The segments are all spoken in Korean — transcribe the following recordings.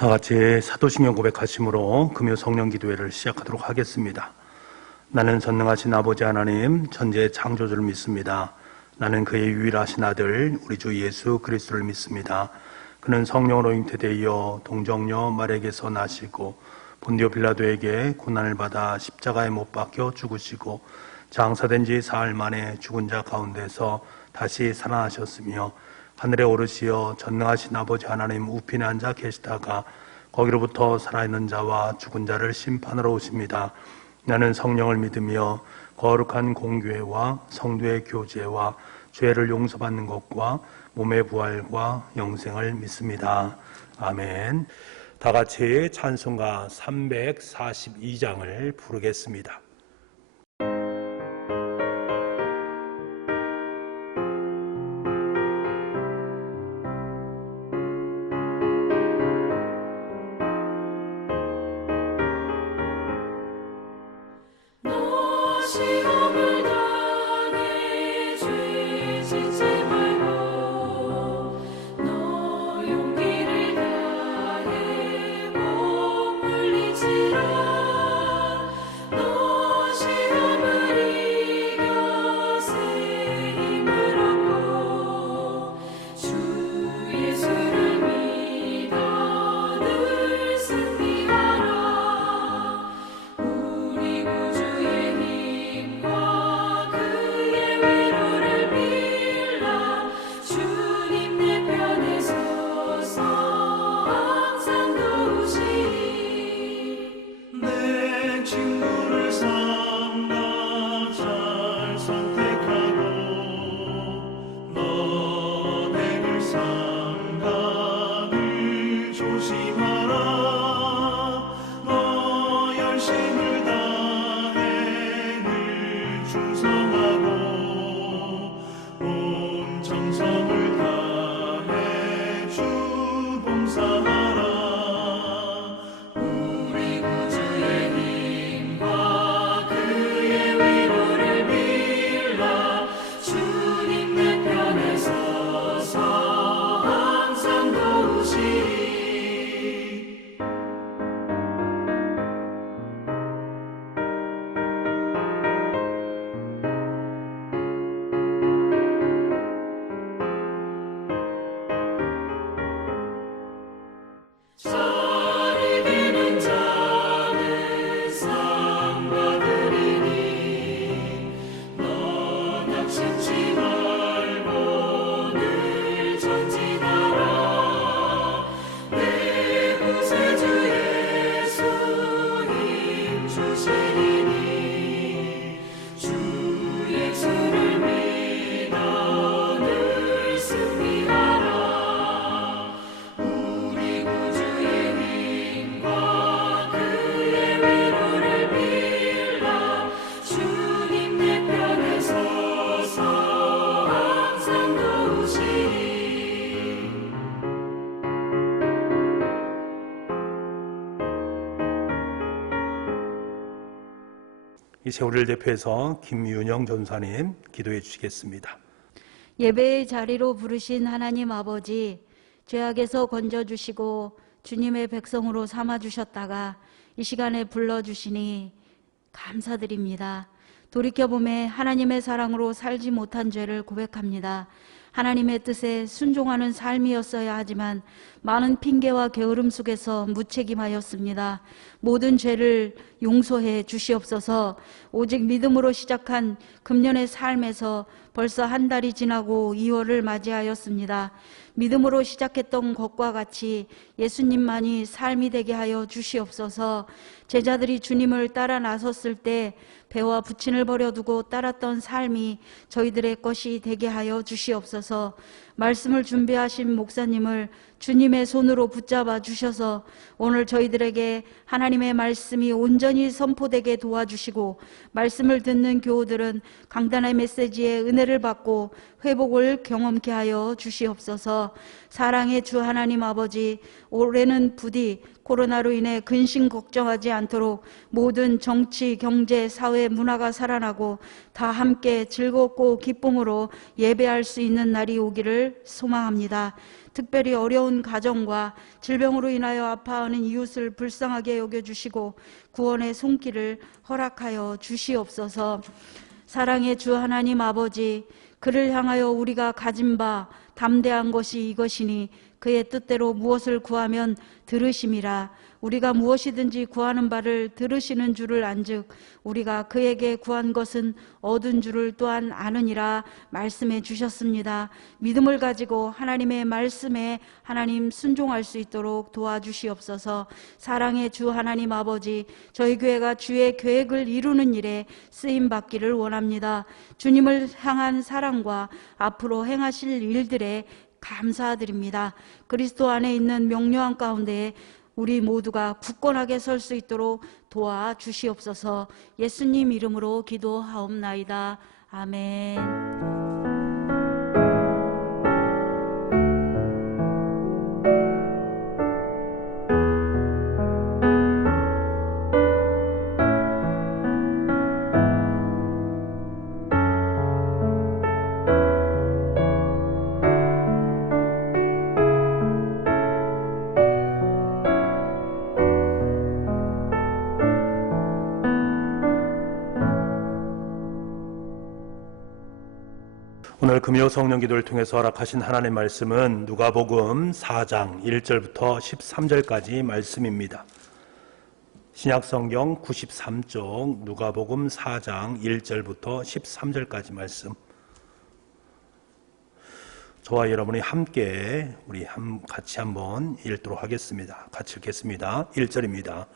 다 같이 사도신경 고백하심으로 금요 성령 기도회를 시작하도록 하겠습니다. 나는 전능하신 아버지 하나님 천지의 창조주를 믿습니다. 나는 그의 유일하신 아들 우리 주 예수 그리스도를 믿습니다. 그는 성령으로 잉태되어 동정녀 마리아에게서 나시고 본디오 빌라도에게 고난을 받아 십자가에 못 박혀 죽으시고 장사된 지 사흘 만에 죽은 자 가운데서 다시 살아나셨으며 하늘에 오르시어 전능하신 아버지 하나님 우편에 앉아 계시다가 거기로부터 살아있는 자와 죽은 자를 심판하러 오십니다. 나는 성령을 믿으며 거룩한 공교회와 성도의 교제와 죄를 용서받는 것과 몸의 부활과 영생을 믿습니다. 아멘. 다 같이 찬송가 342장을 부르겠습니다. 이제 우리를 대표해서 김윤영 전사님 기도해 주시겠습니다. 예배의 자리로 부르신 하나님 아버지, 죄악에서 건져주시고 주님의 백성으로 삼아주셨다가 이 시간에 불러주시니 감사드립니다. 돌이켜보매 하나님의 사랑으로 살지 못한 죄를 고백합니다. 하나님의 뜻에 순종하는 삶이었어야 하지만 많은 핑계와 게으름 속에서 무책임하였습니다. 모든 죄를 용서해 주시옵소서. 오직 믿음으로 시작한 금년의 삶에서 벌써 한 달이 지나고 2월을 맞이하였습니다. 믿음으로 시작했던 것과 같이 예수님만이 삶이 되게 하여 주시옵소서. 제자들이 주님을 따라 나섰을 때 배와 부친을 버려두고 따랐던 삶이 저희들의 것이 되게 하여 주시옵소서. 말씀을 준비하신 목사님을 주님의 손으로 붙잡아 주셔서 오늘 저희들에게 하나님의 말씀이 온전히 선포되게 도와주시고 말씀을 듣는 교우들은 강단의 메시지에 은혜를 받고 회복을 경험케 하여 주시옵소서. 사랑의 주 하나님 아버지, 올해는 부디 코로나로 인해 근심 걱정하지 않도록 모든 정치, 경제, 사회, 문화가 살아나고 다 함께 즐겁고 기쁨으로 예배할 수 있는 날이 오기를 소망합니다. 특별히 어려운 가정과 질병으로 인하여 아파하는 이웃을 불쌍하게 여겨주시고 구원의 손길을 허락하여 주시옵소서. 사랑의 주 하나님 아버지, 그를 향하여 우리가 가진 바 담대한 것이 이것이니 그의 뜻대로 무엇을 구하면 들으심이라. 우리가 무엇이든지 구하는 바를 들으시는 줄을 안즉 우리가 그에게 구한 것은 얻은 줄을 또한 아느니라 말씀해 주셨습니다. 믿음을 가지고 하나님의 말씀에 하나님 순종할 수 있도록 도와주시옵소서. 사랑의 주 하나님 아버지, 저희 교회가 주의 계획을 이루는 일에 쓰임 받기를 원합니다. 주님을 향한 사랑과 앞으로 행하실 일들에 감사드립니다. 그리스도 안에 있는 명료한 가운데 우리 모두가 굳건하게 설 수 있도록 도와주시옵소서. 예수님 이름으로 기도하옵나이다. 아멘. 오늘 금요 성령 기도를 통해서 허락하신 하나님의 말씀은 누가복음 4장 1절부터 13절까지 말씀입니다. 신약성경 93쪽 누가복음 4장 1절부터 13절까지 말씀. 저와 여러분이 함께 같이 한번 읽도록 하겠습니다. 같이 읽겠습니다. 1절입니다.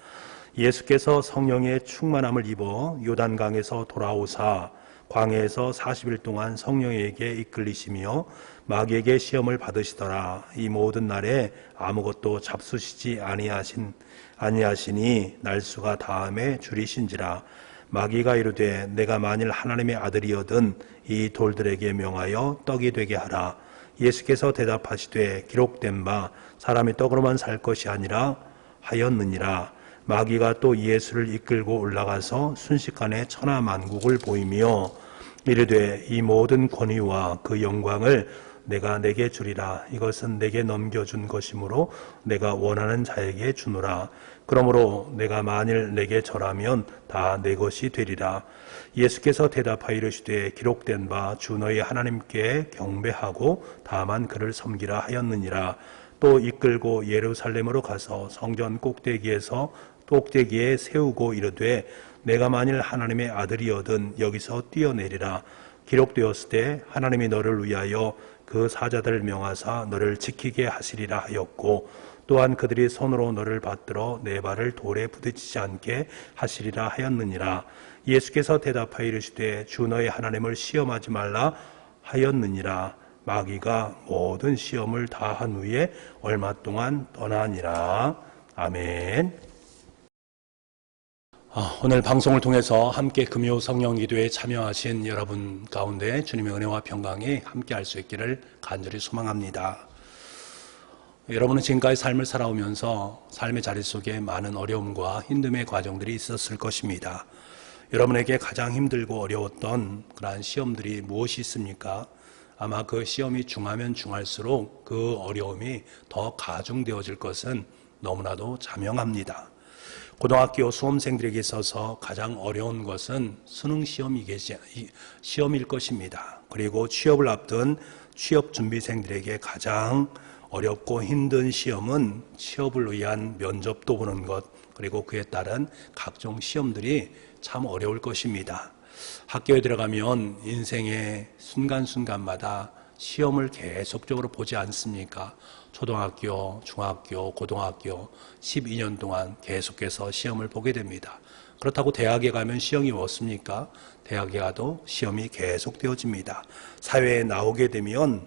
예수께서 성령의 충만함을 입어 요단강에서 돌아오사 광야에서 40일 동안 성령에게 이끌리시며 마귀에게 시험을 받으시더라. 이 모든 날에 아무것도 잡수시지 아니하시니 날수가 다함에 줄이신지라. 마귀가 이르되 내가 만일 하나님의 아들이거든 이 돌들에게 명하여 떡이 되게 하라. 예수께서 대답하시되 기록된 바 사람이 떡으로만 살 것이 아니라 하였느니라. 마귀가 또 예수를 이끌고 올라가서 순식간에 천하만국을 보이며 이르되 이 모든 권위와 그 영광을 내가 내게 주리라. 이것은 내게 넘겨준 것이므로 내가 원하는 자에게 주노라. 그러므로 내가 만일 내게 절하면 다 내 것이 되리라. 예수께서 대답하여 이르시되 기록된 바 주 너희 하나님께 경배하고 다만 그를 섬기라 하였느니라. 또 이끌고 예루살렘으로 가서 성전 꼭대기에 세우고 이르되 내가 만일 하나님의 아들이거든 여기서 뛰어내리라. 기록되었을 때 하나님이 너를 위하여 그 사자들을 명하사 너를 지키게 하시리라 하였고 또한 그들이 손으로 너를 받들어 내 발을 돌에 부딪히지 않게 하시리라 하였느니라. 예수께서 대답하여 이르시되 주 너의 하나님을 시험하지 말라 하였느니라. 마귀가 모든 시험을 다 한 후에 얼마 동안 떠나니라. 아멘. 오늘 방송을 통해서 함께 금요 성령 기도에 참여하신 여러분 가운데 주님의 은혜와 평강이 함께 할 수 있기를 간절히 소망합니다. 여러분은 지금까지 삶을 살아오면서 삶의 자리 속에 많은 어려움과 힘듦의 과정들이 있었을 것입니다. 여러분에게 가장 힘들고 어려웠던 그러한 시험들이 무엇이 있습니까? 아마 그 시험이 중하면 중할수록 그 어려움이 더 가중되어질 것은 너무나도 자명합니다. 고등학교 수험생들에게 있어서 가장 어려운 것은 수능 시험일 것입니다. 그리고 취업을 앞둔 취업준비생들에게 가장 어렵고 힘든 시험은 취업을 위한 면접도 보는 것, 그리고 그에 따른 각종 시험들이 참 어려울 것입니다. 학교에 들어가면 인생의 순간순간마다 시험을 계속적으로 보지 않습니까? 초등학교, 중학교, 고등학교 12년 동안 계속해서 시험을 보게 됩니다. 그렇다고 대학에 가면 시험이 없습니까? 대학에 가도 시험이 계속되어집니다. 사회에 나오게 되면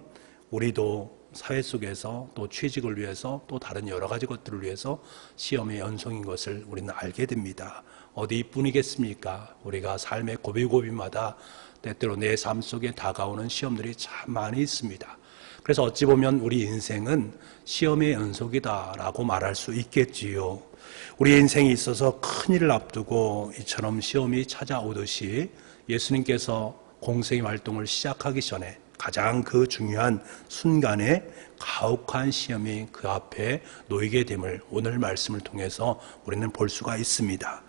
우리도 사회 속에서 또 취직을 위해서 또 다른 여러 가지 것들을 위해서 시험의 연속인 것을 우리는 알게 됩니다. 어디뿐이겠습니까? 우리가 삶의 고비고비마다 때때로 내 삶 속에 다가오는 시험들이 참 많이 있습니다. 그래서 어찌 보면 우리 인생은 시험의 연속이다라고 말할 수 있겠지요. 우리 인생에 있어서 큰 일을 앞두고 이처럼 시험이 찾아오듯이 예수님께서 공생의 활동을 시작하기 전에 가장 그 중요한 순간에 가혹한 시험이 그 앞에 놓이게 됨을 오늘 말씀을 통해서 우리는 볼 수가 있습니다.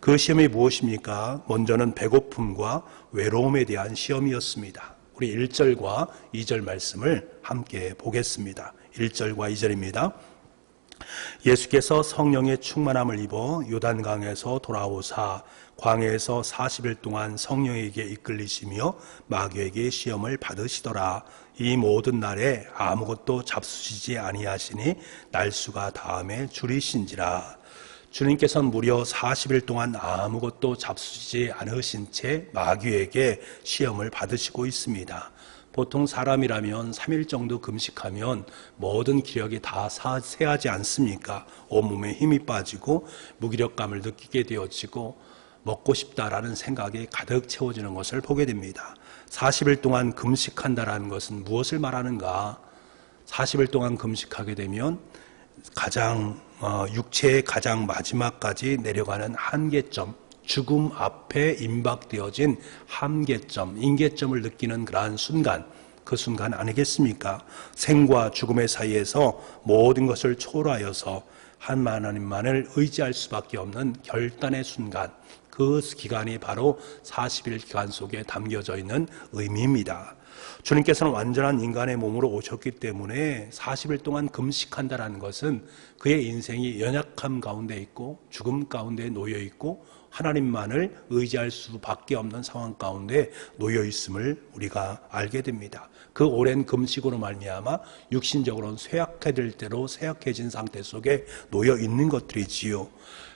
그 시험이 무엇입니까? 먼저는 배고픔과 외로움에 대한 시험이었습니다. 우리 1절과 2절 말씀을 함께 보겠습니다. 1절과 2절입니다. 예수께서 성령의 충만함을 입어 요단강에서 돌아오사 광야에서 40일 동안 성령에게 이끌리시며 마귀에게 시험을 받으시더라. 이 모든 날에 아무것도 잡수시지 아니하시니 날수가 다음에 줄이신지라. 주님께서는 무려 40일 동안 아무것도 잡수시지 않으신 채 마귀에게 시험을 받으시고 있습니다. 보통 사람이라면 3일 정도 금식하면 모든 기력이 다 쇠하지 않습니까? 온몸에 힘이 빠지고 무기력감을 느끼게 되어지고 먹고 싶다라는 생각이 가득 채워지는 것을 보게 됩니다. 40일 동안 금식한다라는 것은 무엇을 말하는가? 40일 동안 금식하게 되면 육체의 가장 마지막까지 내려가는 한계점, 죽음 앞에 임박되어진 한계점, 임계점을 느끼는 그러한 순간, 그 순간 아니겠습니까? 생과 죽음의 사이에서 모든 것을 초월하여서 한 하나님만을 의지할 수밖에 없는 결단의 순간, 그 기간이 바로 40일 기간 속에 담겨져 있는 의미입니다. 주님께서는 완전한 인간의 몸으로 오셨기 때문에 40일 동안 금식한다는 것은 그의 인생이 연약함 가운데 있고 죽음 가운데 놓여 있고 하나님만을 의지할 수밖에 없는 상황 가운데 놓여 있음을 우리가 알게 됩니다. 그 오랜 금식으로 말미암아 육신적으로는 쇠약해질 대로 쇠약해진 상태 속에 놓여 있는 것들이지요.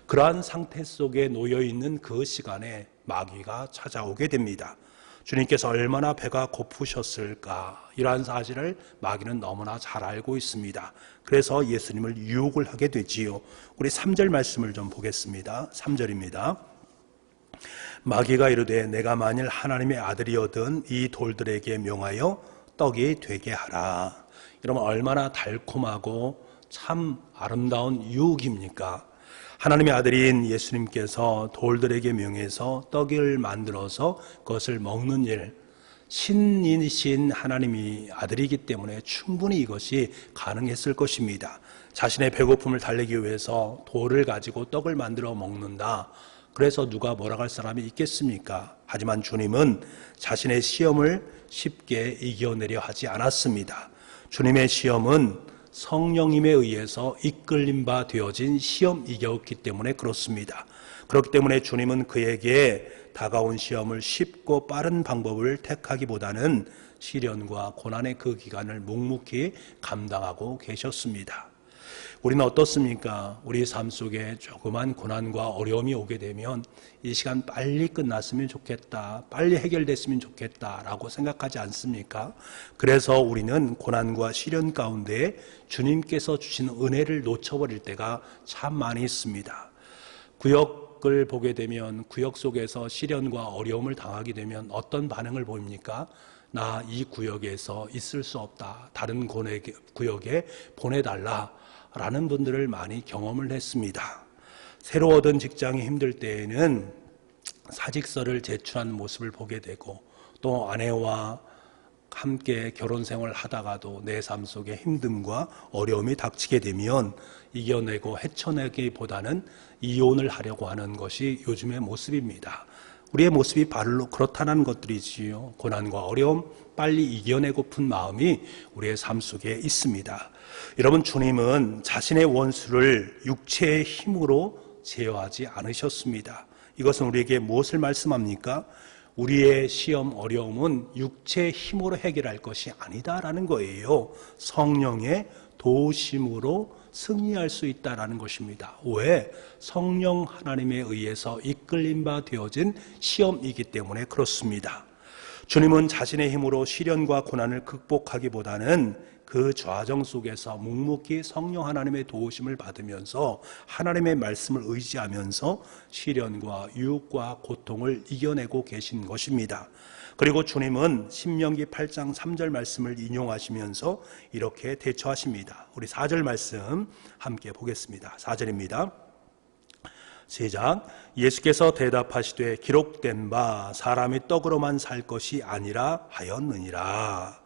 그러한 상태 속에 놓여 있는 그 시간에 마귀가 찾아오게 됩니다. 주님께서 얼마나 배가 고프셨을까, 이러한 사실을 마귀는 너무나 잘 알고 있습니다. 그래서 예수님을 유혹을 하게 되지요. 우리 3절 말씀을 좀 보겠습니다. 3절입니다. 마귀가 이르되 내가 만일 하나님의 아들이거든 이 돌들에게 명하여 떡이 되게 하라. 여러분, 얼마나 달콤하고 참 아름다운 유혹입니까? 하나님의 아들인 예수님께서 돌들에게 명해서 떡을 만들어서 그것을 먹는 일, 신이신 하나님이 아들이기 때문에 충분히 이것이 가능했을 것입니다. 자신의 배고픔을 달래기 위해서 돌을 가지고 떡을 만들어 먹는다. 그래서 누가 뭐라고 할 사람이 있겠습니까? 하지만 주님은 자신의 시험을 쉽게 이겨내려 하지 않았습니다. 주님의 시험은 성령님에 의해서 이끌림 바 되어진 시험이었기 때문에 그렇습니다. 그렇기 때문에 주님은 그에게 다가온 시험을 쉽고 빠른 방법을 택하기보다는 시련과 고난의 그 기간을 묵묵히 감당하고 계셨습니다. 우리는 어떻습니까? 우리 삶 속에 조그만 고난과 어려움이 오게 되면 이 시간 빨리 끝났으면 좋겠다, 빨리 해결됐으면 좋겠다 라고 생각하지 않습니까? 그래서 우리는 고난과 시련 가운데 주님께서 주신 은혜를 놓쳐버릴 때가 참 많이 있습니다. 구역을 보게 되면 구역 속에서 시련과 어려움을 당하게 되면 어떤 반응을 보입니까? 나 이 구역에서 있을 수 없다, 다른 구역에 보내달라 라는 분들을 많이 경험을 했습니다. 새로 얻은 직장이 힘들 때에는 사직서를 제출한 모습을 보게 되고, 또 아내와 함께 결혼 생활을 하다가도 내 삶 속에 힘듦과 어려움이 닥치게 되면 이겨내고 헤쳐내기보다는 이혼을 하려고 하는 것이 요즘의 모습입니다. 우리의 모습이 바로 그렇다는 것들이지요. 고난과 어려움 빨리 이겨내고픈 마음이 우리의 삶 속에 있습니다. 여러분, 주님은 자신의 원수를 육체의 힘으로 제어하지 않으셨습니다. 이것은 우리에게 무엇을 말씀합니까? 우리의 시험, 어려움은 육체의 힘으로 해결할 것이 아니다라는 거예요. 성령의 도우심으로 승리할 수 있다라는 것입니다. 왜? 성령 하나님에 의해서 이끌림 바 되어진 시험이기 때문에 그렇습니다. 주님은 자신의 힘으로 시련과 고난을 극복하기보다는 그 좌정 속에서 묵묵히 성령 하나님의 도우심을 받으면서 하나님의 말씀을 의지하면서 시련과 유혹과 고통을 이겨내고 계신 것입니다. 그리고 주님은 신명기 8장 3절 말씀을 인용하시면서 이렇게 대처하십니다. 우리 4절 말씀 함께 보겠습니다. 4절입니다. 시작. 예수께서 대답하시되 기록된 바 사람이 떡으로만 살 것이 아니라 하였느니라.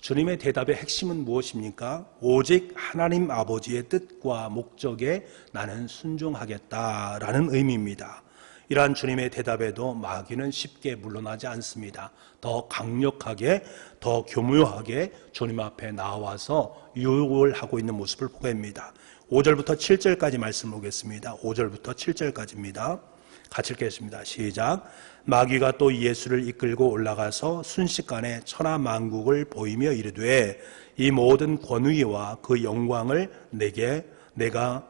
주님의 대답의 핵심은 무엇입니까? 오직 하나님 아버지의 뜻과 목적에 나는 순종하겠다라는 의미입니다. 이러한 주님의 대답에도 마귀는 쉽게 물러나지 않습니다. 더 강력하게, 더 교묘하게 주님 앞에 나와서 유혹을 하고 있는 모습을 보게 됩니다. 5절부터 7절까지 말씀 보겠습니다. 5절부터 7절까지입니다. 같이 읽겠습니다. 시작. 마귀가 또 예수를 이끌고 올라가서 순식간에 천하만국을 보이며 이르되 이 모든 권위와 그 영광을 내가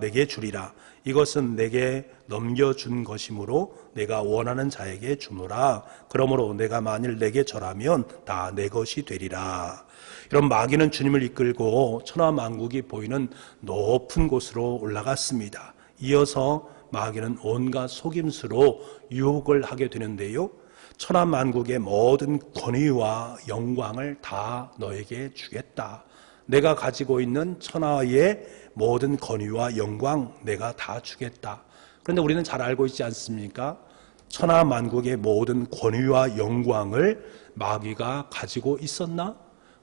내게 주리라. 이것은 내게 넘겨준 것이므로 내가 원하는 자에게 주노라. 그러므로 내가 만일 내게 절하면 다 내 것이 되리라. 이런 마귀는 주님을 이끌고 천하만국이 보이는 높은 곳으로 올라갔습니다. 이어서 마귀는 온갖 속임수로 유혹을 하게 되는데요. 천하만국의 모든 권위와 영광을 다 너에게 주겠다. 내가 가지고 있는 천하의 모든 권위와 영광 내가 다 주겠다. 그런데 우리는 잘 알고 있지 않습니까? 천하만국의 모든 권위와 영광을 마귀가 가지고 있었나?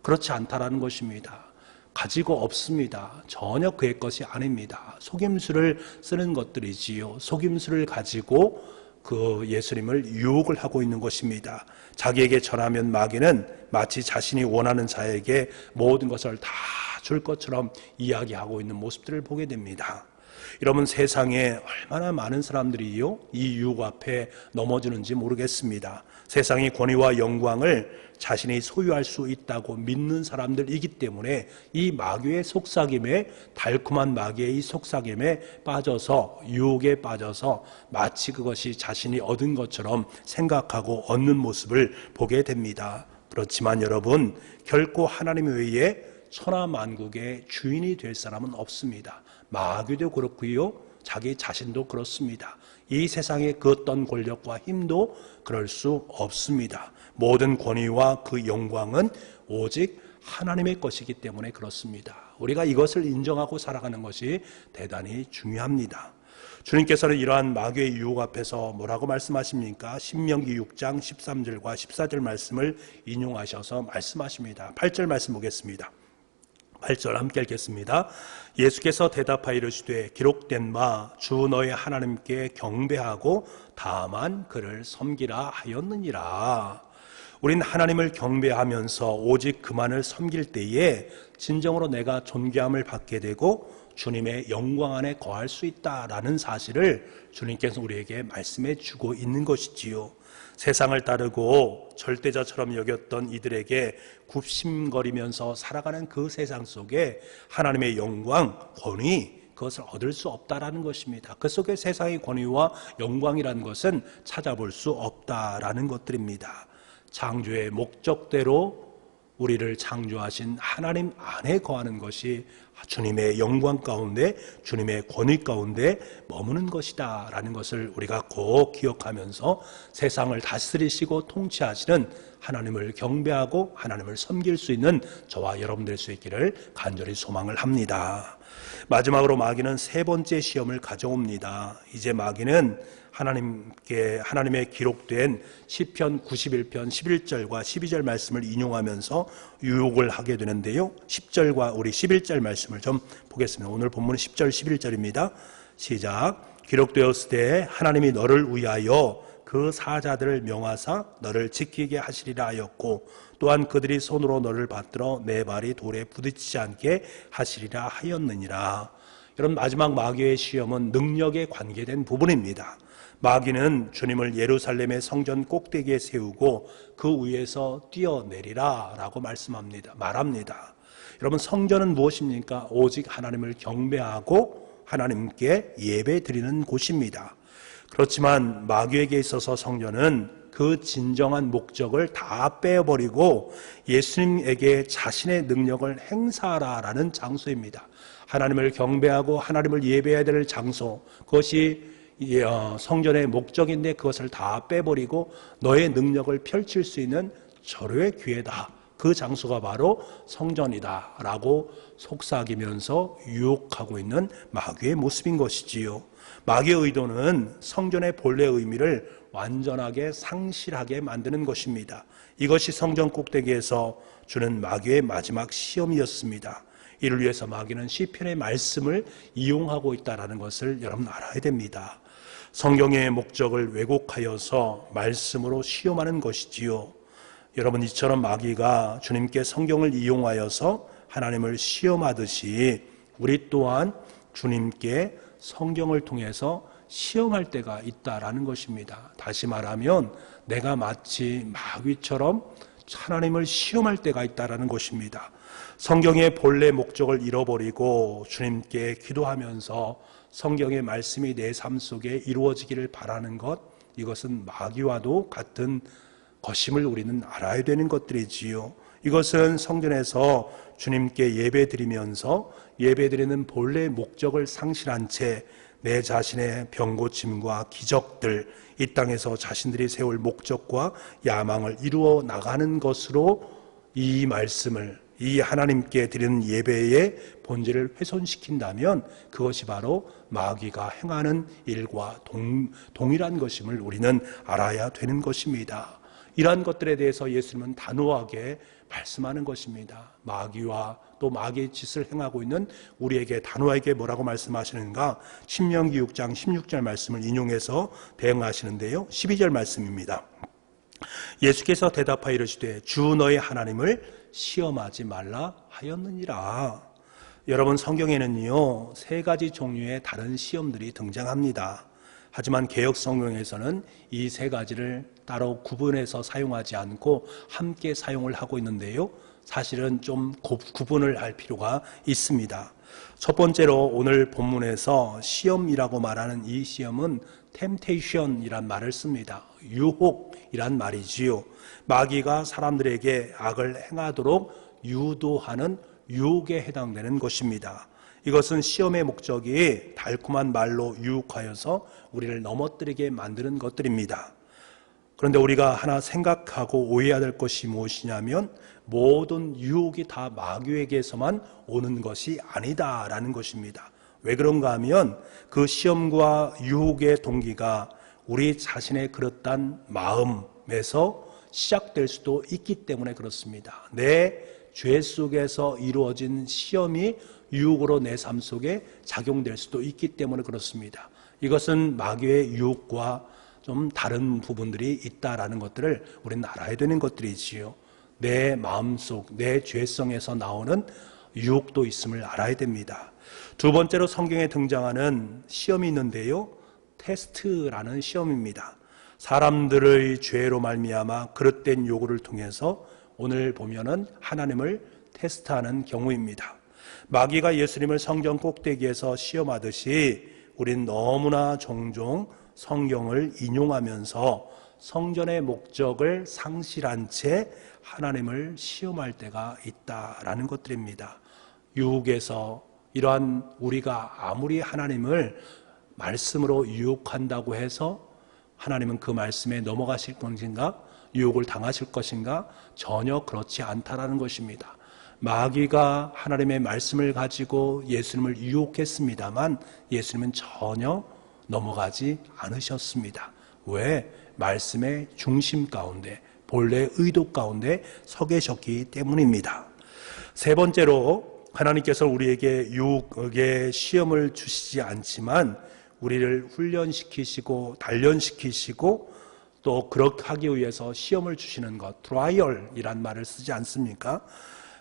그렇지 않다라는 것입니다. 가지고 없습니다. 전혀 그의 것이 아닙니다. 속임수를 쓰는 것들이지요. 속임수를 가지고 그 예수님을 유혹을 하고 있는 것입니다. 자기에게 전하면 마귀는 마치 자신이 원하는 자에게 모든 것을 다 줄 것처럼 이야기하고 있는 모습들을 보게 됩니다. 여러분, 세상에 얼마나 많은 사람들이요 이 유혹 앞에 넘어지는지 모르겠습니다. 세상의 권위와 영광을 자신이 소유할 수 있다고 믿는 사람들이기 때문에 이 마귀의 속삭임에, 달콤한 마귀의 이 속삭임에 빠져서, 유혹에 빠져서 마치 그것이 자신이 얻은 것처럼 생각하고 얻는 모습을 보게 됩니다. 그렇지만 여러분, 결코 하나님 외에 천하만국의 주인이 될 사람은 없습니다. 마귀도 그렇고요, 자기 자신도 그렇습니다. 이 세상의 그 어떤 권력과 힘도 그럴 수 없습니다. 모든 권위와 그 영광은 오직 하나님의 것이기 때문에 그렇습니다. 우리가 이것을 인정하고 살아가는 것이 대단히 중요합니다. 주님께서는 이러한 마귀의 유혹 앞에서 뭐라고 말씀하십니까? 신명기 6장 13절과 14절 말씀을 인용하셔서 말씀하십니다. 8절 말씀 보겠습니다. 8절 함께 읽겠습니다. 예수께서 대답하여 이르시되 기록된 바 주 너의 하나님께 경배하고 다만 그를 섬기라 하였느니라. 우린 하나님을 경배하면서 오직 그만을 섬길 때에 진정으로 내가 존귀함을 받게 되고 주님의 영광 안에 거할 수 있다라는 사실을 주님께서 우리에게 말씀해 주고 있는 것이지요. 세상을 따르고 절대자처럼 여겼던 이들에게 굽심거리면서 살아가는 그 세상 속에 하나님의 영광, 권위, 그것을 얻을 수 없다라는 것입니다. 그 속에 세상의 권위와 영광이라는 것은 찾아볼 수 없다라는 것들입니다. 창조의 목적대로 우리를 창조하신 하나님 안에 거하는 것이 주님의 영광 가운데, 주님의 권위 가운데 머무는 것이다 라는 것을 우리가 꼭 기억하면서 세상을 다스리시고 통치하시는 하나님을 경배하고 하나님을 섬길 수 있는 저와 여러분 될 수 있기를 간절히 소망을 합니다. 마지막으로 마귀는 세 번째 시험을 가져옵니다. 이제 마귀는 하나님의 기록된 시편 91편 11절과 12절 말씀을 인용하면서 유혹을 하게 되는데요. 10절과 우리 11절 말씀을 좀 보겠습니다. 오늘 본문은 10절 11절입니다. 시작. 기록되었으되 하나님이 너를 위하여 그 사자들을 명하사 너를 지키게 하시리라 하였고 또한 그들이 손으로 너를 받들어 내 발이 돌에 부딪히지 않게 하시리라 하였느니라. 여러분, 마지막 마귀의 시험은 능력에 관계된 부분입니다. 마귀는 주님을 예루살렘의 성전 꼭대기에 세우고 그 위에서 뛰어내리라 라고 말합니다. 여러분, 성전은 무엇입니까? 오직 하나님을 경배하고 하나님께 예배 드리는 곳입니다. 그렇지만 마귀에게 있어서 성전은 그 진정한 목적을 다 빼버리고 예수님에게 자신의 능력을 행사하라라는 장소입니다. 하나님을 경배하고 하나님을 예배해야 될 장소, 그것이 성전의 목적인데 그것을 다 빼버리고 너의 능력을 펼칠 수 있는 절호의 기회다. 그 장소가 바로 성전이다 라고 속삭이면서 유혹하고 있는 마귀의 모습인 것이지요. 마귀의 의도는 성전의 본래 의미를 완전하게 상실하게 만드는 것입니다. 이것이 성전 꼭대기에서 주는 마귀의 마지막 시험이었습니다. 이를 위해서 마귀는 시편의 말씀을 이용하고 있다는 것을 여러분 알아야 됩니다. 성경의 목적을 왜곡하여서 말씀으로 시험하는 것이지요. 여러분, 이처럼 마귀가 주님께 성경을 이용하여서 하나님을 시험하듯이 우리 또한 주님께 성경을 통해서 시험할 때가 있다라는 것입니다. 다시 말하면 내가 마치 마귀처럼 하나님을 시험할 때가 있다라는 것입니다. 성경의 본래 목적을 잃어버리고 주님께 기도하면서 성경의 말씀이 내 삶 속에 이루어지기를 바라는 것, 이것은 마귀와도 같은 것임을 우리는 알아야 되는 것들이지요. 이것은 성전에서 주님께 예배드리면서 예배드리는 본래 목적을 상실한 채 내 자신의 병고침과 기적들, 이 땅에서 자신들이 세울 목적과 야망을 이루어 나가는 것으로 이 말씀을, 이 하나님께 드리는 예배의 본질을 훼손시킨다면 그것이 바로 마귀가 행하는 일과 동일한 것임을 우리는 알아야 되는 것입니다. 이러한 것들에 대해서 예수님은 단호하게 말씀하는 것입니다. 마귀와 또 마귀의 짓을 행하고 있는 우리에게 단호하게 뭐라고 말씀하시는가? 신명기 6장 16절 말씀을 인용해서 대응하시는데요. 12절 말씀입니다. 예수께서 대답하여 이르시되 주 너의 하나님을 시험하지 말라 하였느니라. 여러분, 성경에는요 3가지 종류의 다른 시험들이 등장합니다. 하지만 개역 성경에서는 이 3가지를 따로 구분해서 사용하지 않고 함께 사용을 하고 있는데요, 사실은 좀 구분을 할 필요가 있습니다. 첫 번째로 오늘 본문에서 시험이라고 말하는 이 시험은 temptation이란 말을 씁니다. 유혹이란 말이지요. 마귀가 사람들에게 악을 행하도록 유도하는 유혹에 해당되는 것입니다. 이것은 시험의 목적이 달콤한 말로 유혹하여서 우리를 넘어뜨리게 만드는 것들입니다. 그런데 우리가 하나 생각하고 오해해야 될 것이 무엇이냐면 모든 유혹이 다 마귀에게서만 오는 것이 아니다라는 것입니다. 왜 그런가 하면 그 시험과 유혹의 동기가 우리 자신의 그릇된 마음에서 시작될 수도 있기 때문에 그렇습니다. 내 죄 속에서 이루어진 시험이 유혹으로 내 삶 속에 작용될 수도 있기 때문에 그렇습니다. 이것은 마귀의 유혹과 좀 다른 부분들이 있다라는 것들을 우리는 알아야 되는 것들이지요. 내 마음속, 내 죄성에서 나오는 유혹도 있음을 알아야 됩니다. 두 번째로 성경에 등장하는 시험이 있는데요, 테스트라는 시험입니다. 사람들의 죄로 말미암아 그릇된 요구를 통해서 오늘 보면은 하나님을 테스트하는 경우입니다. 마귀가 예수님을 성전 꼭대기에서 시험하듯이 우린 너무나 종종 성경을 인용하면서 성전의 목적을 상실한 채 하나님을 시험할 때가 있다라는 것들입니다. 유혹에서 이러한 우리가 아무리 하나님을 말씀으로 유혹한다고 해서 하나님은 그 말씀에 넘어가실 것인가? 유혹을 당하실 것인가? 전혀 그렇지 않다라는 것입니다. 마귀가 하나님의 말씀을 가지고 예수님을 유혹했습니다만 예수님은 전혀 넘어가지 않으셨습니다. 왜? 말씀의 중심 가운데, 본래 의도 가운데 서 계셨기 때문입니다. 세 번째로 하나님께서 우리에게 유혹의 시험을 주시지 않지만 우리를 훈련시키시고 단련시키시고 또 그렇게 하기 위해서 시험을 주시는 것, 트라이얼이란 말을 쓰지 않습니까?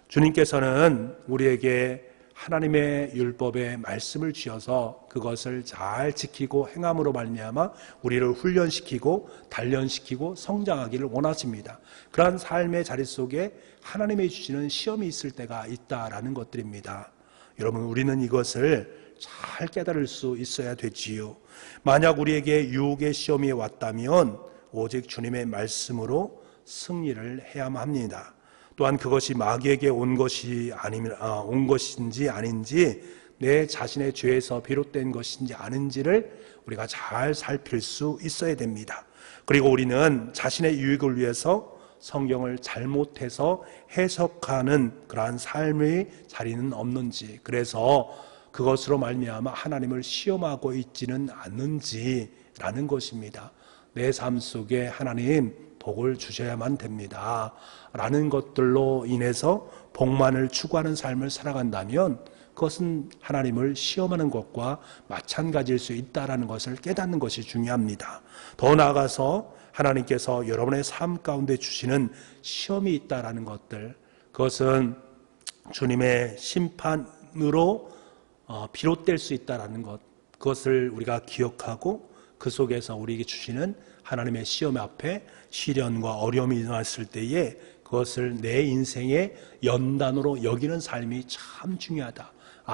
주님께서는 우리에게 하나님의 율법의 말씀을 주셔서 그것을 잘 지키고 행함으로 말미암아 우리를 훈련시키고 단련시키고 성장하기를 원하십니다. 그러한 삶의 자리 속에 하나님이 주시는 시험이 있을 때가 있다라는 것들입니다. 여러분, 우리는 이것을 잘 깨달을 수 있어야 되지요. 만약 우리에게 유혹의 시험이 왔다면 오직 주님의 말씀으로 승리를 해야만 합니다. 또한 그것이 마귀에게 온 것인지 아닌지, 내 자신의 죄에서 비롯된 것인지 아닌지를 우리가 잘 살필 수 있어야 됩니다. 그리고 우리는 자신의 유익을 위해서 성경을 잘못해서 해석하는 그러한 삶의 자리는 없는지, 그래서 그것으로 말미암아 하나님을 시험하고 있지는 않는지라는 것입니다. 내 삶 속에 하나님 복을 주셔야만 됩니다 라는 것들로 인해서 복만을 추구하는 삶을 살아간다면 그것은 하나님을 시험하는 것과 마찬가지일 수 있다는 것을 깨닫는 것이 중요합니다. 더 나아가서 하나님께서 여러분의 삶 가운데 주시는 시험이 있다는 것들, 그것은 주님의 심판으로 비롯될 수 있다는 것, 그것을 우리가 기억하고 그 속에서 우리에게 주시는 하나님의 시험 앞에 시련과 어려움이 일어났을 때에 그것을 내 인생의 연단으로 여기는 삶이 참 중요하다.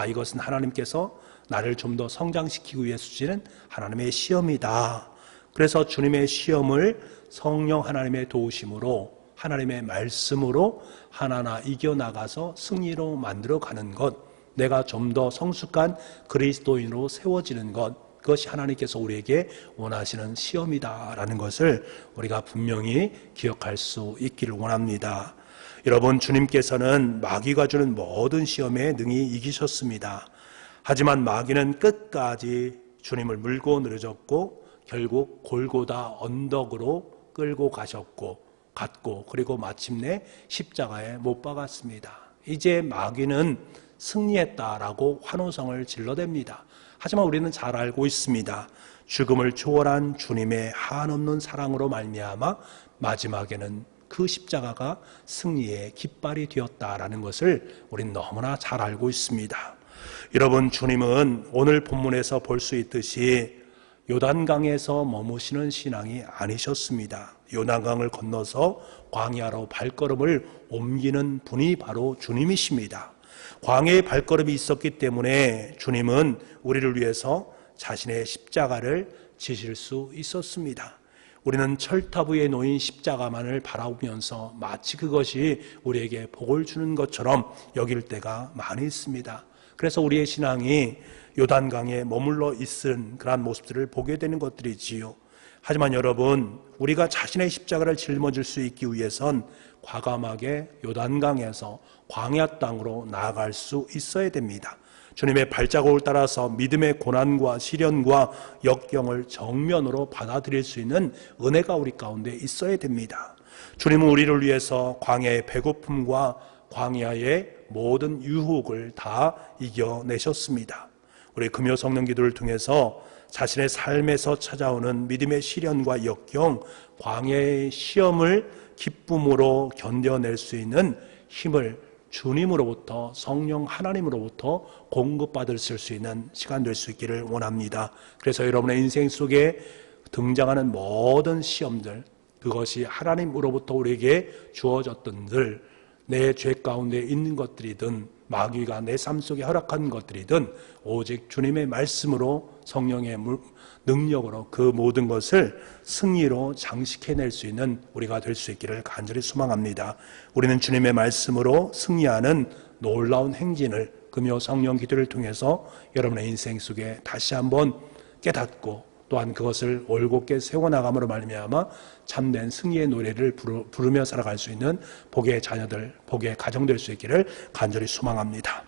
이것은 하나님께서 나를 좀 더 성장시키기 위해 주시는 하나님의 시험이다. 그래서 주님의 시험을 성령 하나님의 도우심으로, 하나님의 말씀으로 하나하나 이겨나가서 승리로 만들어가는 것, 내가 좀 더 성숙한 그리스도인으로 세워지는 것, 그것이 하나님께서 우리에게 원하시는 시험이다라는 것을 우리가 분명히 기억할 수 있기를 원합니다. 여러분, 주님께서는 마귀가 주는 모든 시험에 능히 이기셨습니다. 하지만 마귀는 끝까지 주님을 물고 늘어졌고 결국 골고다 언덕으로 끌고 갔고 그리고 마침내 십자가에 못 박았습니다. 이제 마귀는 승리했다라고 환호성을 질러댑니다. 하지만 우리는 잘 알고 있습니다. 죽음을 초월한 주님의 한없는 사랑으로 말미암아 마지막에는 그 십자가가 승리의 깃발이 되었다라는 것을 우리는 너무나 잘 알고 있습니다. 여러분, 주님은 오늘 본문에서 볼 수 있듯이 요단강에서 머무시는 신앙이 아니셨습니다. 요단강을 건너서 광야로 발걸음을 옮기는 분이 바로 주님이십니다. 광야의 발걸음이 있었기 때문에 주님은 우리를 위해서 자신의 십자가를 지실 수 있었습니다. 우리는 철탑 위에 놓인 십자가만을 바라보면서 마치 그것이 우리에게 복을 주는 것처럼 여길 때가 많이 있습니다. 그래서 우리의 신앙이 요단강에 머물러 있은 그러한 모습들을 보게 되는 것들이지요. 하지만 여러분, 우리가 자신의 십자가를 짊어질 수 있기 위해선 과감하게 요단강에서 광야 땅으로 나아갈 수 있어야 됩니다. 주님의 발자국을 따라서 믿음의 고난과 시련과 역경을 정면으로 받아들일 수 있는 은혜가 우리 가운데 있어야 됩니다. 주님은 우리를 위해서 광야의 배고픔과 광야의 모든 유혹을 다 이겨내셨습니다. 우리 금요 성령 기도를 통해서 자신의 삶에서 찾아오는 믿음의 시련과 역경, 광야의 시험을 기쁨으로 견뎌낼 수 있는 힘을 주님으로부터, 성령 하나님으로부터 공급받을 수 있는 시간 될 수 있기를 원합니다. 그래서 여러분의 인생 속에 등장하는 모든 시험들, 그것이 하나님으로부터 우리에게 주어졌던 늘, 내 죄 가운데 있는 것들이든 마귀가 내 삶 속에 허락한 것들이든 오직 주님의 말씀으로, 성령의 능력으로 그 모든 것을 승리로 장식해낼 수 있는 우리가 될 수 있기를 간절히 소망합니다. 우리는 주님의 말씀으로 승리하는 놀라운 행진을 금요 성령 기도를 통해서 여러분의 인생 속에 다시 한번 깨닫고 또한 그것을 올곧게 세워나감으로 말미암아 참된 승리의 노래를 부르며 살아갈 수 있는 복의 자녀들, 복의 가정 될 수 있기를 간절히 소망합니다.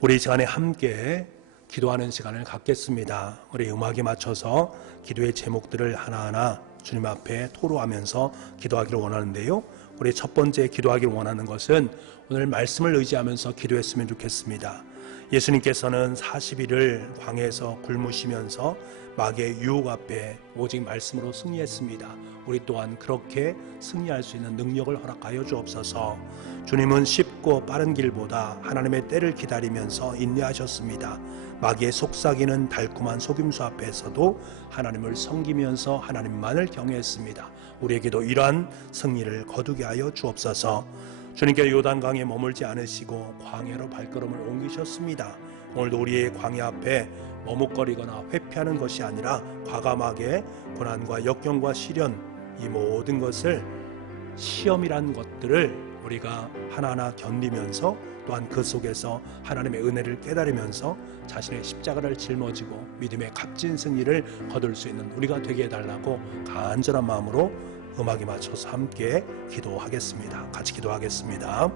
우리 이 시간에 함께 기도하는 시간을 갖겠습니다. 우리 음악에 맞춰서 기도의 제목들을 하나하나 주님 앞에 토로하면서 기도하기를 원하는데요. 우리 첫 번째 기도하기를 원하는 것은 오늘 말씀을 의지하면서 기도했으면 좋겠습니다. 예수님께서는 40일을 광야에서 굶으시면서 마귀의 유혹 앞에 오직 말씀으로 승리했습니다. 우리 또한 그렇게 승리할 수 있는 능력을 허락하여 주옵소서. 주님은 쉽고 빠른 길보다 하나님의 때를 기다리면서 인내하셨습니다. 마귀의 속삭이는 달콤한 속임수 앞에서도 하나님을 섬기면서 하나님만을 경외했습니다. 우리에게도 이러한 승리를 거두게 하여 주옵소서. 주님께서 요단강에 머물지 않으시고 광야로 발걸음을 옮기셨습니다. 오늘도 우리의 광야 앞에 머뭇거리거나 회피하는 것이 아니라 과감하게 고난과 역경과 시련, 이 모든 것을, 시험이란 것들을 우리가 하나하나 견디면서 또한 그 속에서 하나님의 은혜를 깨달으면서 자신의 십자가를 짊어지고 믿음의 값진 승리를 거둘 수 있는 우리가 되게 해달라고 간절한 마음으로 음악에 맞춰서 함께 기도하겠습니다. 같이 기도하겠습니다.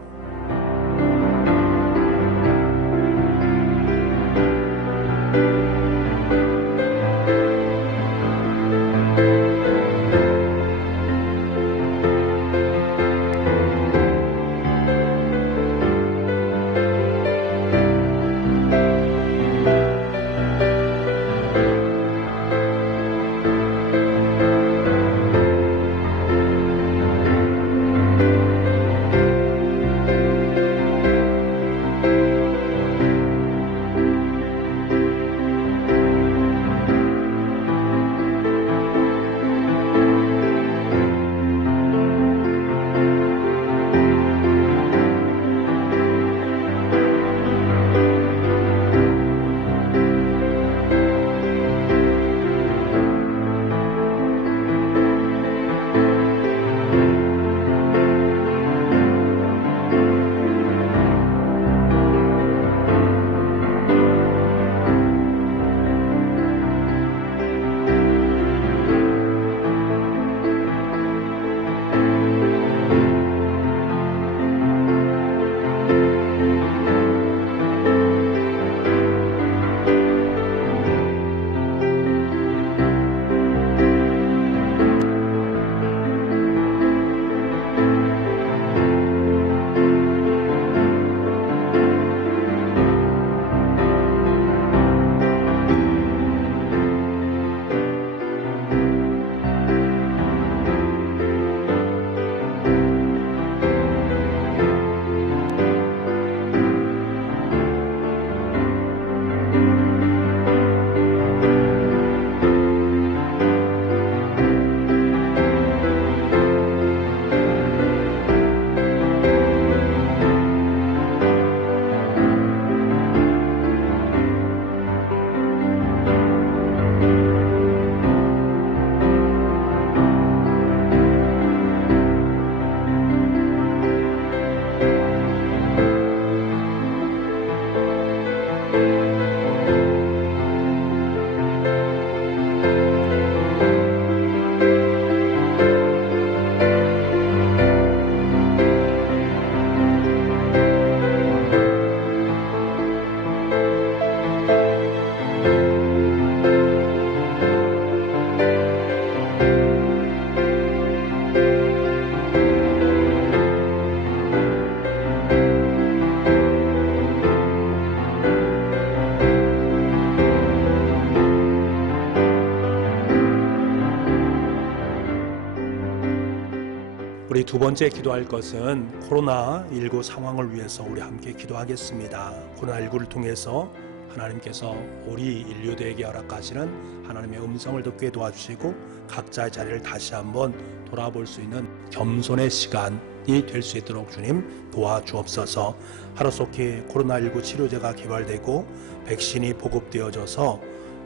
우리 두 번째 기도할 것은 코로나19 상황을 위해서 우리 함께 기도하겠습니다. 코로나19를 통해서 하나님께서 우리 인류대에게 허락하시는 하나님의 음성을 듣게 도와주시고 각자의 자리를 다시 한번 돌아볼 수 있는 겸손의 시간이 될 수 있도록 주님 도와주옵소서. 하루속히 코로나19 치료제가 개발되고 백신이 보급되어져서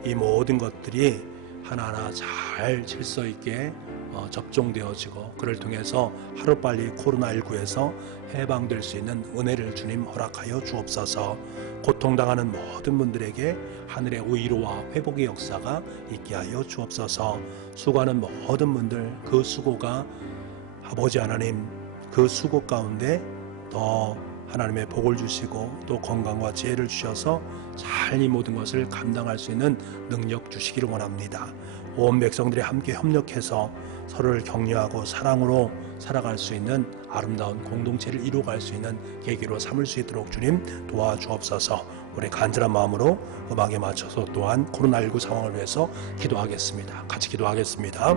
이 모든 것들이 하나하나 잘 질서 있게 접종되어지고 그를 통해서 하루빨리 코로나19에서 해방될 수 있는 은혜를 주님 허락하여 주옵소서. 고통당하는 모든 분들에게 하늘의 위로와 회복의 역사가 있게 하여 주옵소서. 수고하는 모든 분들 그 수고가 아버지 하나님 그 수고 가운데 더 하나님의 복을 주시고 또 건강과 지혜를 주셔서 잘 이 모든 것을 감당할 수 있는 능력 주시기를 원합니다. 온 백성들이 함께 협력해서 서로를 격려하고 사랑으로 살아갈 수 있는 아름다운 공동체를 이루어갈 수 있는 계기로 삼을 수 있도록 주님 도와주옵소서. 우리 간절한 마음으로 음악에 맞춰서 또한 코로나19 상황을 위해서 기도하겠습니다. 같이 기도하겠습니다.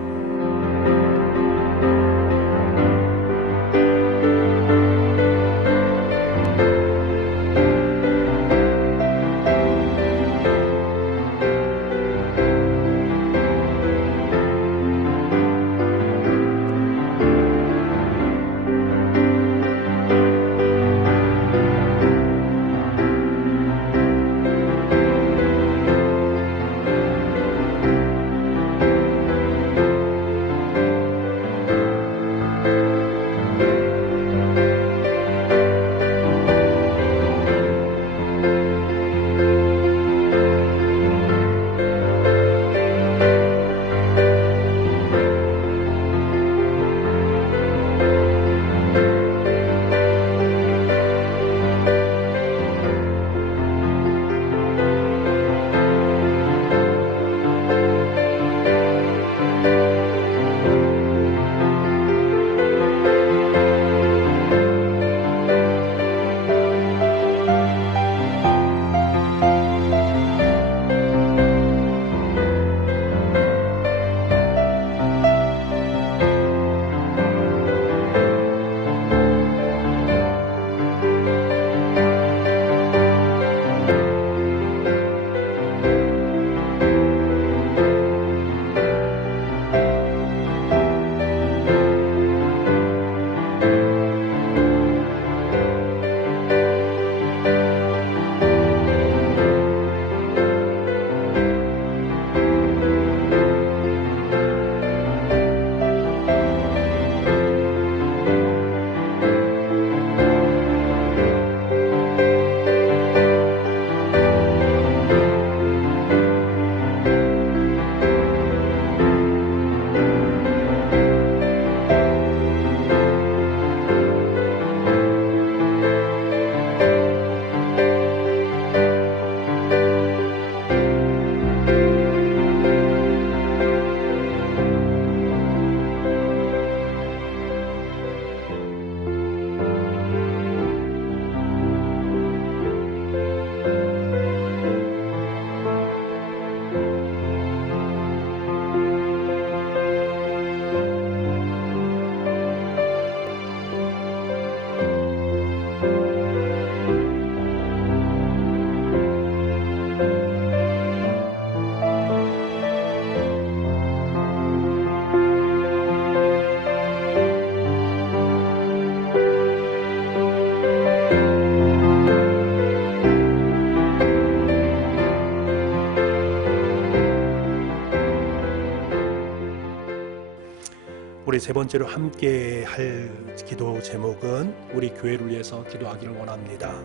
우리 세 번째로 함께 할 기도 제목은 우리 교회를 위해서 기도하기를 원합니다.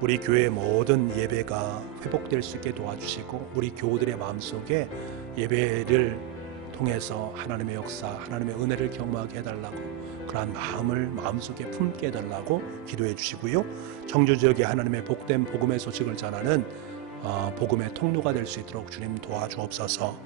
우리 교회의 모든 예배가 회복될 수 있게 도와주시고 우리 교우들의 마음속에 예배를 통해서 하나님의 역사, 하나님의 은혜를 경험하게 해달라고 그러한 마음을 마음속에 품게 해달라고 기도해 주시고요. 청주지역에 하나님의 복된 복음의 소식을 전하는 복음의 통로가 될 수 있도록 주님 도와주옵소서.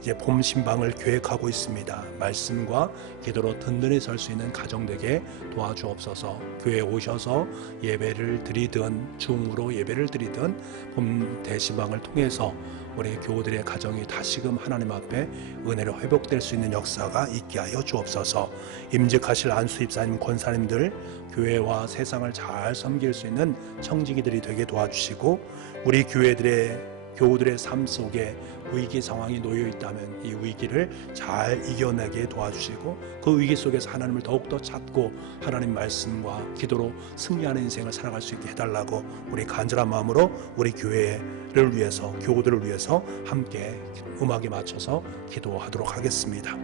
이제 봄 신방을 계획하고 있습니다. 말씀과 기도로 든든히 설 수 있는 가정 되게 도와주옵소서. 교회에 오셔서 예배를 드리든 줌으로 예배를 드리든 봄 대신방을 통해서 우리 교우들의 가정이 다시금 하나님 앞에 은혜로 회복될 수 있는 역사가 있게 하여 주옵소서. 임직하실 안수입사님, 권사님들, 교회와 세상을 잘 섬길 수 있는 청지기들이 되게 도와주시고, 우리 교우들의 삶 속에 위기 상황이 놓여 있다면 이 위기를 잘 이겨내게 도와주시고, 그 위기 속에서 하나님을 더욱더 찾고 하나님 말씀과 기도로 승리하는 인생을 살아갈 수 있게 해달라고 우리 간절한 마음으로 우리 교회를 위해서, 교우들을 위해서 함께 음악에 맞춰서 기도하도록 하겠습니다.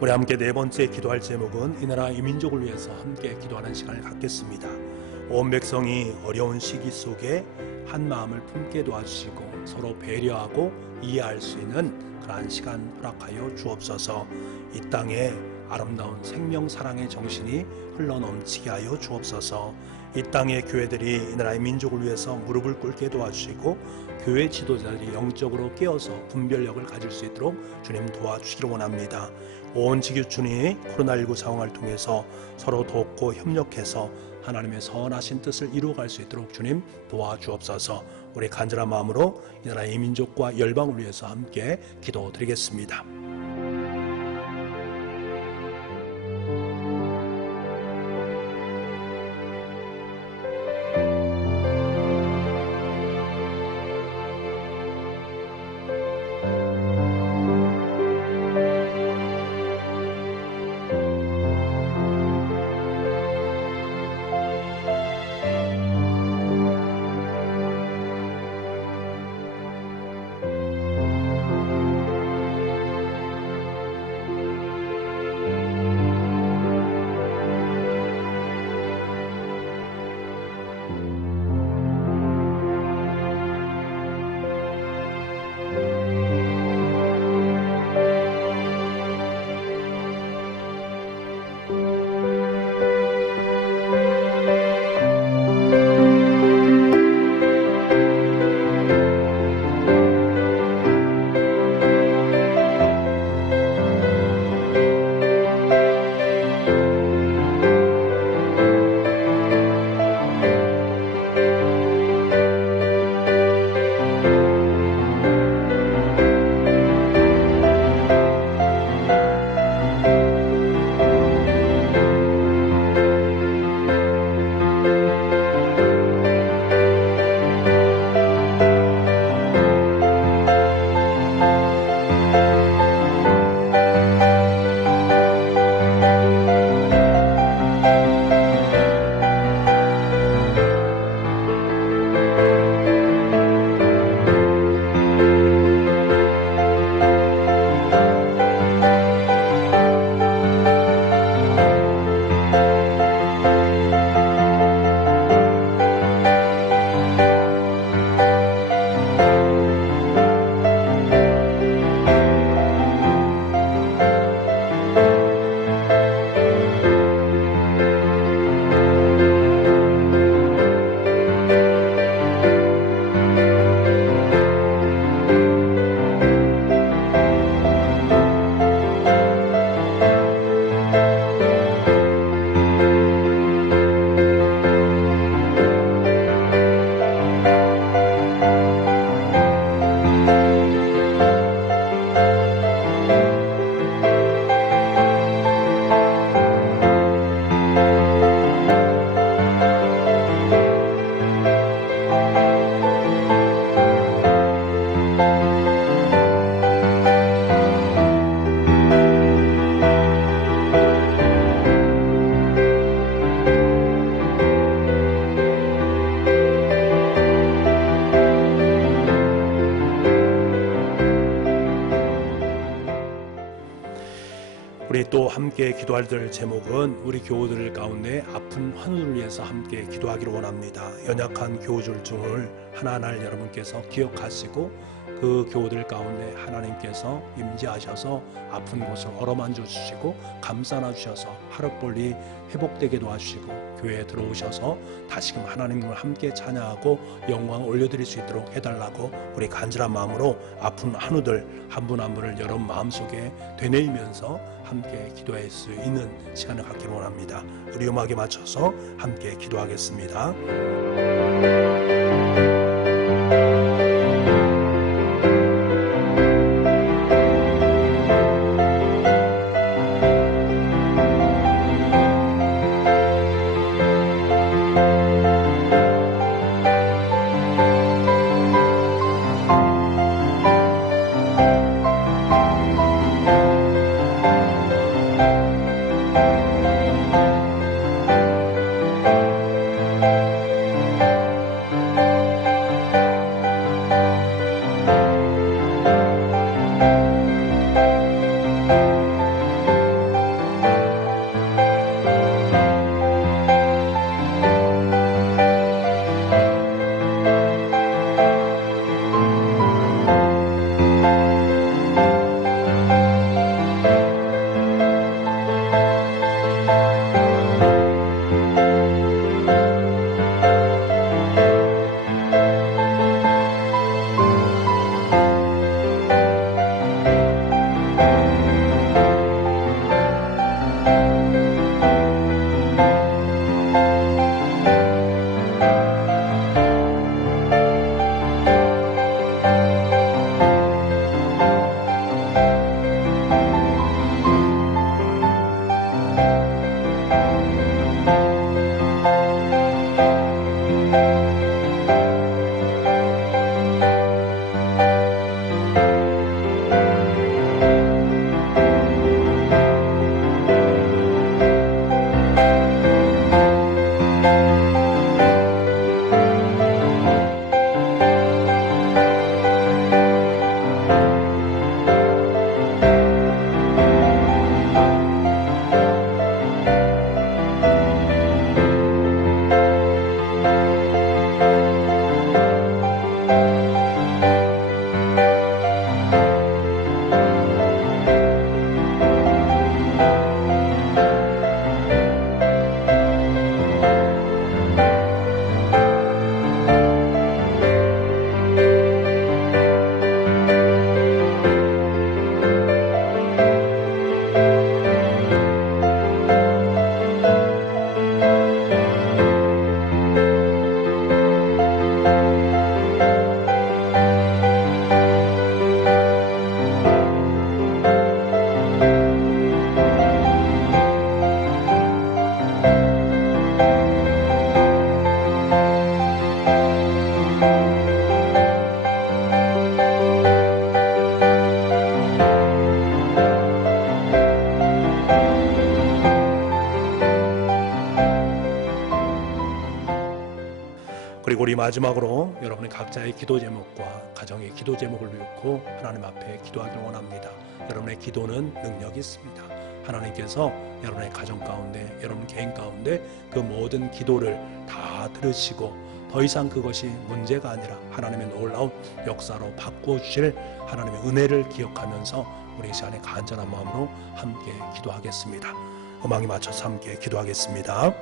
우리 함께 네 번째 기도할 제목은 이 나라 이 민족을 위해서 함께 기도하는 시간을 갖겠습니다. 온 백성이 어려운 시기 속에 한 마음을 품게 도와주시고 서로 배려하고 이해할 수 있는 그러한 시간 허락하여 주옵소서. 이 땅에 아름다운 생명 사랑의 정신이 흘러넘치게 하여 주옵소서. 이 땅의 교회들이 이 나라의 민족을 위해서 무릎을 꿇게 도와주시고 교회 지도자들이 영적으로 깨어서 분별력을 가질 수 있도록 주님 도와주시기를 원합니다. 온 지구촌이 코로나19 상황을 통해서 서로 돕고 협력해서 하나님의 선하신 뜻을 이루어갈 수 있도록 주님 도와주옵소서. 우리 간절한 마음으로 이 나라의 민족과 열방을 위해서 함께 기도드리겠습니다. 우리 또 함께 기도할 제목은 우리 교우들 가운데 아픈 환우를 위해서 함께 기도하기를 원합니다. 연약한 교우들 중을 하나하나 여러분께서 기억하시고 그 교우들 가운데 하나님께서 임재하셔서 아픈 곳을 어루만져 주시고 감싸나 주셔서 하루빨리 회복되게 도와주시고 교회에 들어오셔서 다시금 하나님을 함께 찬양하고 영광을 올려드릴 수 있도록 해달라고 우리 간절한 마음으로 아픈 한우들 한 분 한 분을 여러분 마음속에 되뇌이면서 함께 기도할 수 있는 시간을 갖기를 원합니다. 우리 음악에 맞춰서 함께 기도하겠습니다. 그리고 우리 마지막으로 여러분의 각자의 기도 제목과 가정의 기도 제목을 놓고 하나님 앞에 기도하기를 원합니다. 여러분의 기도는 능력이 있습니다. 하나님께서 여러분의 가정 가운데, 여러분 개인 가운데 그 모든 기도를 다 들으시고 더 이상 그것이 문제가 아니라 하나님의 놀라운 역사로 바꿔주실 하나님의 은혜를 기억하면서 우리 이 시간에 간절한 마음으로 함께 기도하겠습니다. 음악에 맞춰서 함께 기도하겠습니다.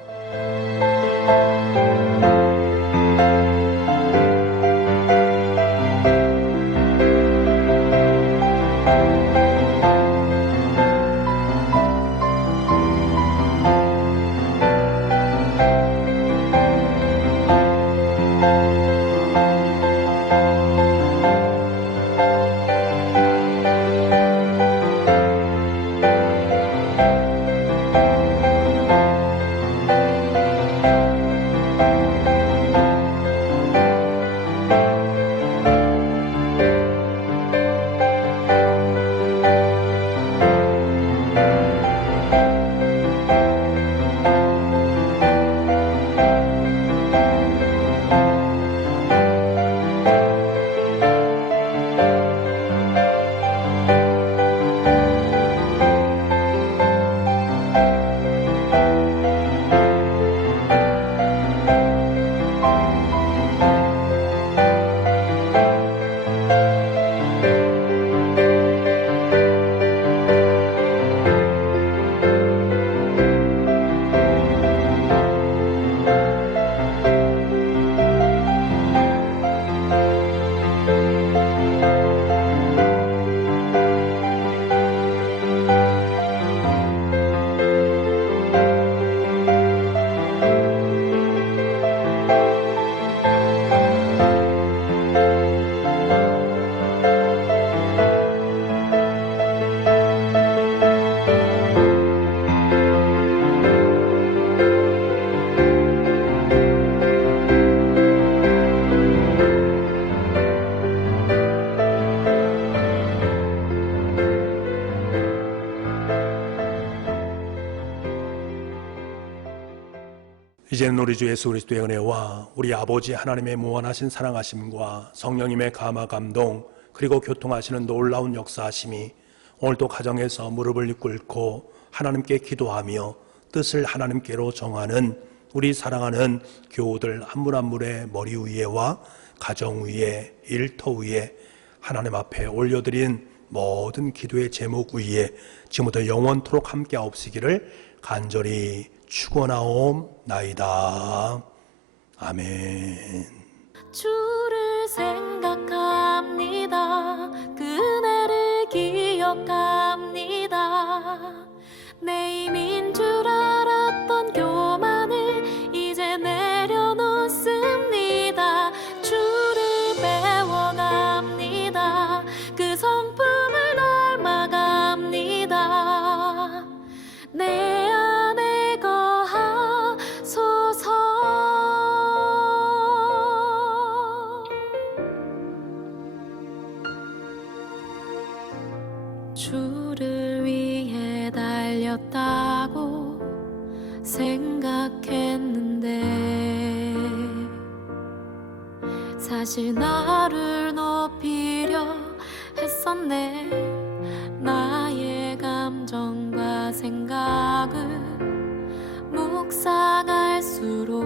이제는 우리 주 예수 그리스도의 은혜와 우리 아버지 하나님의 무한하신 사랑하심과 성령님의 감화 감동 그리고 교통하시는 놀라운 역사하심이 오늘도 가정에서 무릎을 꿇고 하나님께 기도하며 뜻을 하나님께로 정하는 우리 사랑하는 교우들 한 분 한 분의 머리 위에와 가정 위에 일터 위에 하나님 앞에 올려드린 모든 기도의 제목 위에 지금부터 영원토록 함께 하옵시기를 간절히 축원하옵나이다. 아멘. 주를 생각합니다. 그 은혜를 기억합니다. 내 힘인 줄 알았던 교만을 이제 내려놓습니다. 주를 배워갑니다. 그 성품을 닮아갑니다. 내 안에 거하소서. 주를 위해 달렸다고 생각했는데 사실 나를 높이려 했었네. 나의 감정과 생각을 묵상할수록